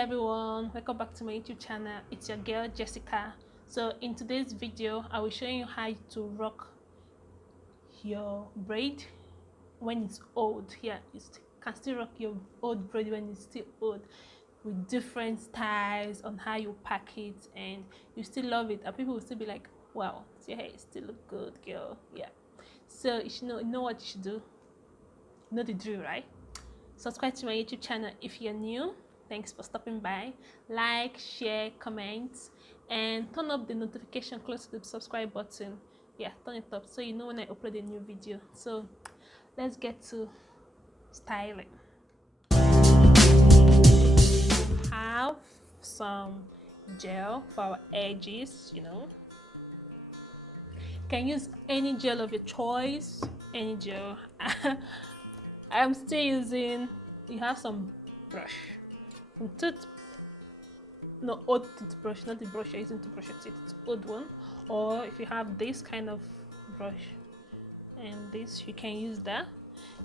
Everyone, welcome back to my YouTube channel. It's your girl Jessica. So in today's video I will show you how to rock your braid when it's old. Yeah, you can still rock your old braid when it's still old, with different styles on how you pack it, and you still love it, and people will still be like, wow, your hair still look good, girl. Yeah, so you should know what you should do. You know the drill, right? Subscribe to my YouTube channel if you're new. Thanks for stopping by. Like, share, comment, and turn up the notification close to the subscribe button. Yeah, turn it up so you know when I upload a new video. So let's get to styling. Have some gel for our edges, you can use any gel of your choice, any gel. I'm still using, you have some brush, old toothbrush, not the brush you're using to brush your teeth, it's old one. Or if you have this kind of brush and this, you can use that.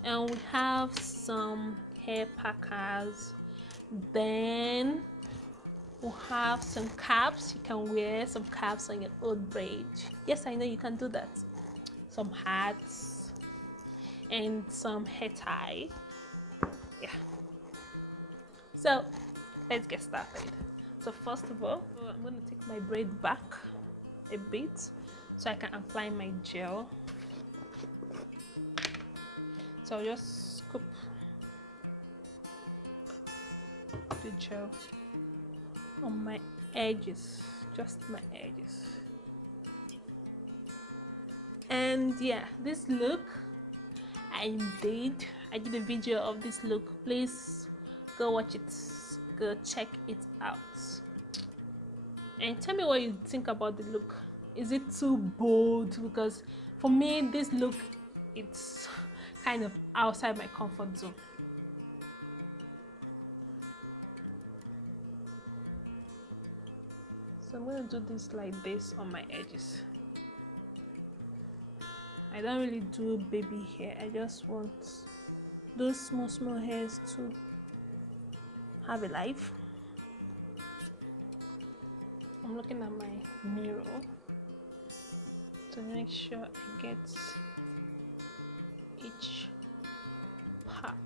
And we have some hair packers. Then we'll have some caps. You can wear some caps on your old braid. Yes, I know you can do that. Some hats and some hair tie. Yeah, so let's get started. So first of all, I'm going to take my braid back a bit so I can apply my gel. So I'll just scoop the gel on my edges, just my edges. And yeah, this look I did a video of this look. Please go watch it, go check it out, and tell me what you think about the look. Is it too bold? Because for me, this look, it's kind of outside my comfort zone. So I'm going to do this like this on my edges. I don't really do baby hair. I just want those small hairs to have a life. I'm looking at my mirror to make sure I get each part.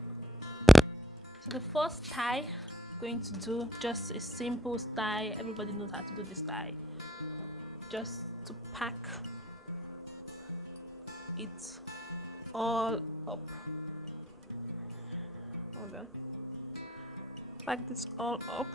So the first style I'm going to do just a simple style. Everybody knows how to do this style. Just to pack it all up. Hold on. Pack this all up.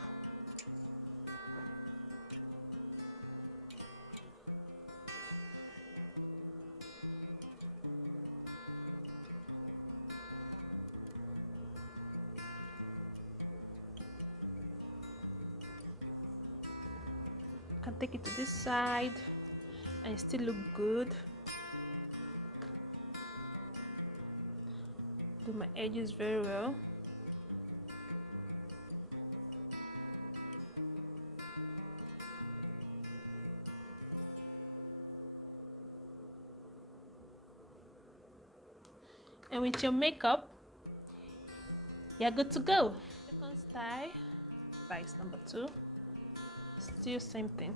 Can take it to this side and it still look good. Do my edges very well. And with your makeup, you're good to go. Second style, size number 2. Still same thing.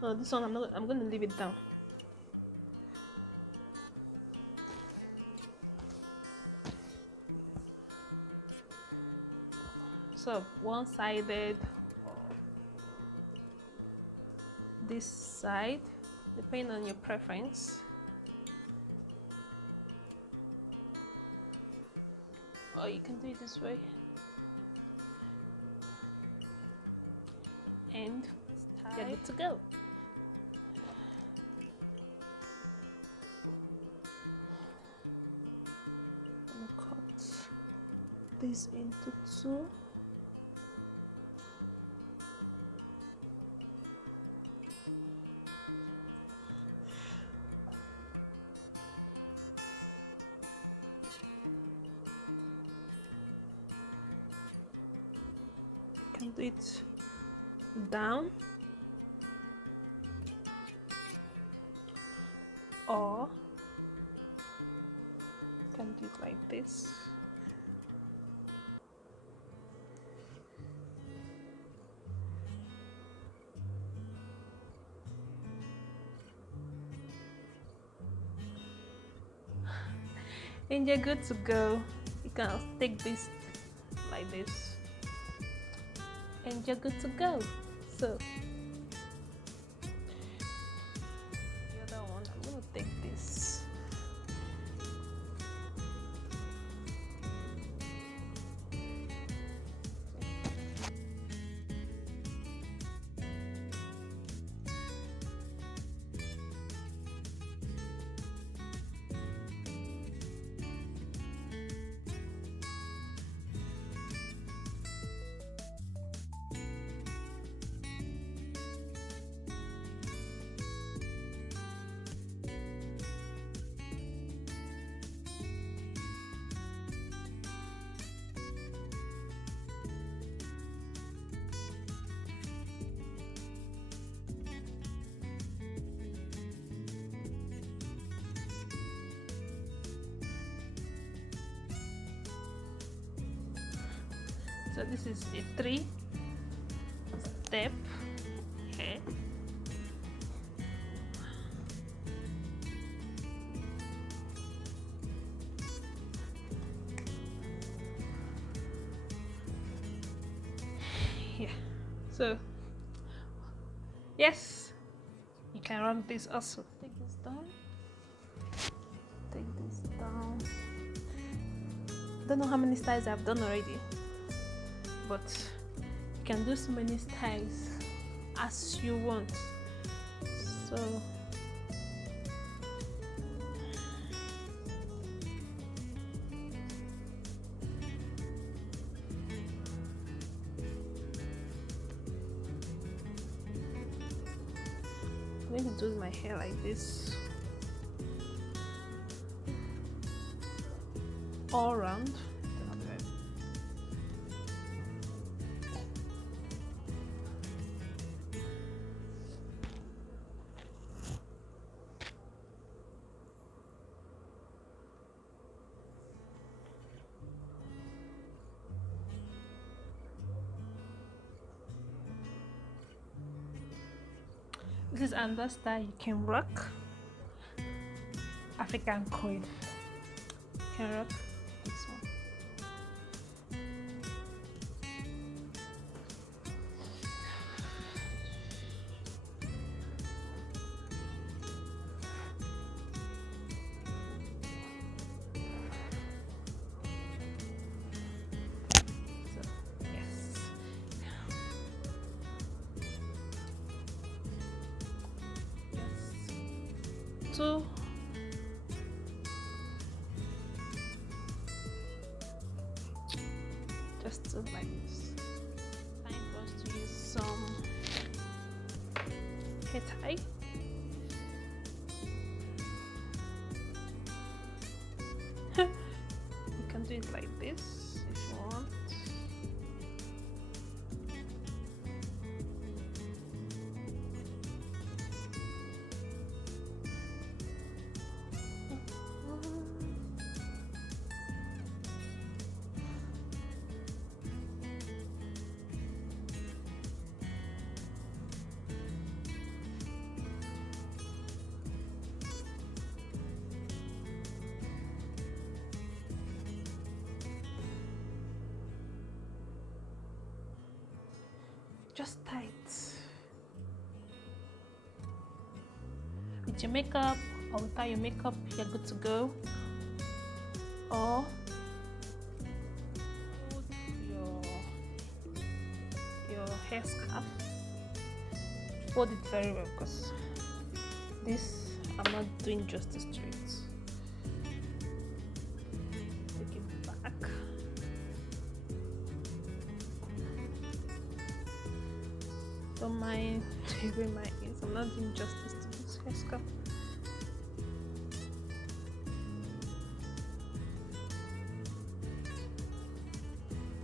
No, this one I'm gonna leave it down. So one-sided, this side, depending on your preference. Or you can do it this way. And you're good to go. I'm gonna cut this into 2. You can do it down, or you can do it like this. and you're good to go. You can take this like this and you're good to go. So the other one, I'm gonna take this. So this is a 3-step hair. Yeah. So yes, you can run this also. Take this down. Take this down. Don't know how many styles I've done already, but you can do so many styles as you want. So I'm going to do my hair like this all around. This is another style you can rock. African coil. You can rock this one. So just do like this. Time for us to use some hair tie. You can do it like this if you want. Just tight. With your makeup or without your makeup, you're good to go. Or put your hair scarf. Fold it very well because this I'm not doing justice to it. Take it back. Don't mind waving my ears. I'm not doing justice to this hair scarf.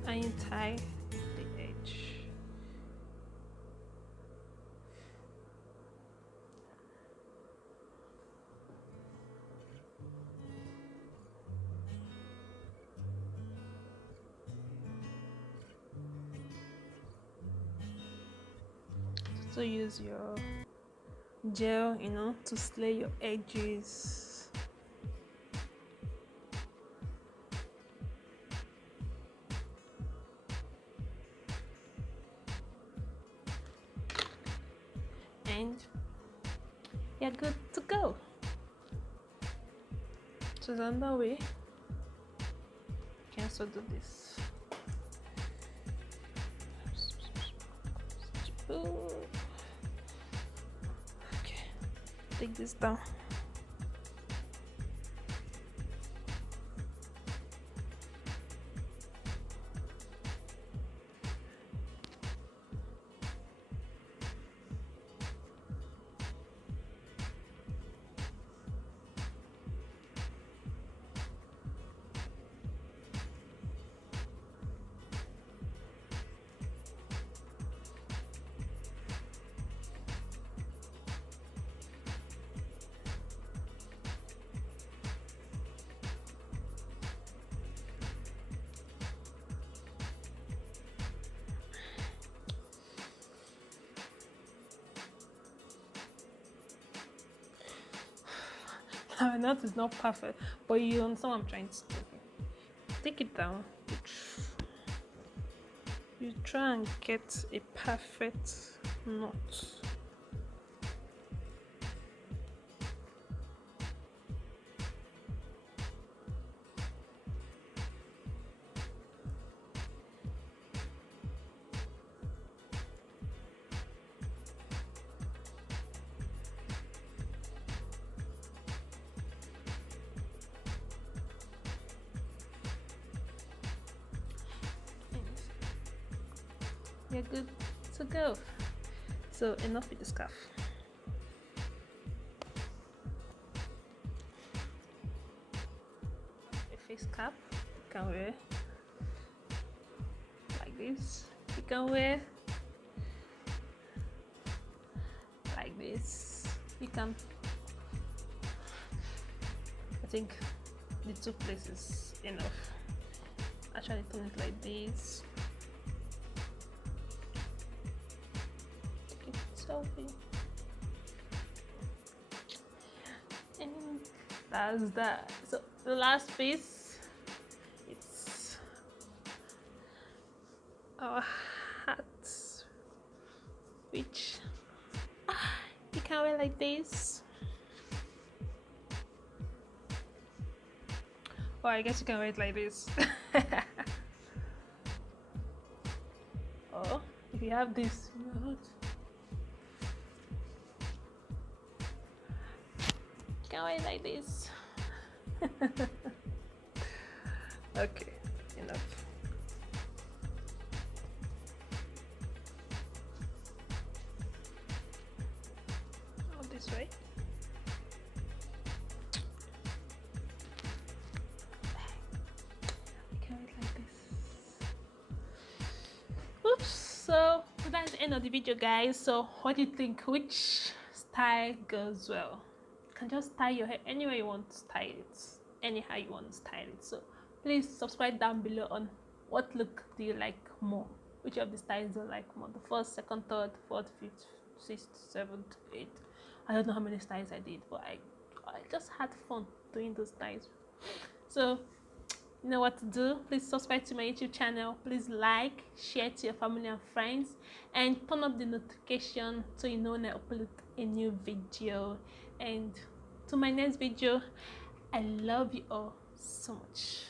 And you tie the edge. So use your gel, to slay your edges. you're good to go. So another way, you can also do this. Okay, take this down. I know it's not perfect, but you understand what I'm trying to do. Take it down. You try and get a perfect knot. You're good to go. So enough with the scarf. A face cap you can wear like this. You can wear like this. You can, I think the two places enough. Actually turn it like this. Selfie. And that's that. So the last piece, it's our hat, which you can wear like this, or I guess you can wear it like this. Or if you have this in your hat, can wear it like this. Okay, enough. Oh, this way. You can wear it like this. Oops. So that's the end of the video, guys. So what do you think? Which style goes well? You can just style your hair any way you want to style it, anyhow you want to style it. So please subscribe down below on what look do you like more, which of the styles do you like more, the first, second, third, fourth, fifth, sixth, seventh, eighth. I don't know how many styles I did, but I just had fun doing those styles. So you know what to do. Please subscribe to my YouTube channel. Please like, share to your family and friends, and turn up the notification so you know when I upload a new video. And to my next video, I love you all so much.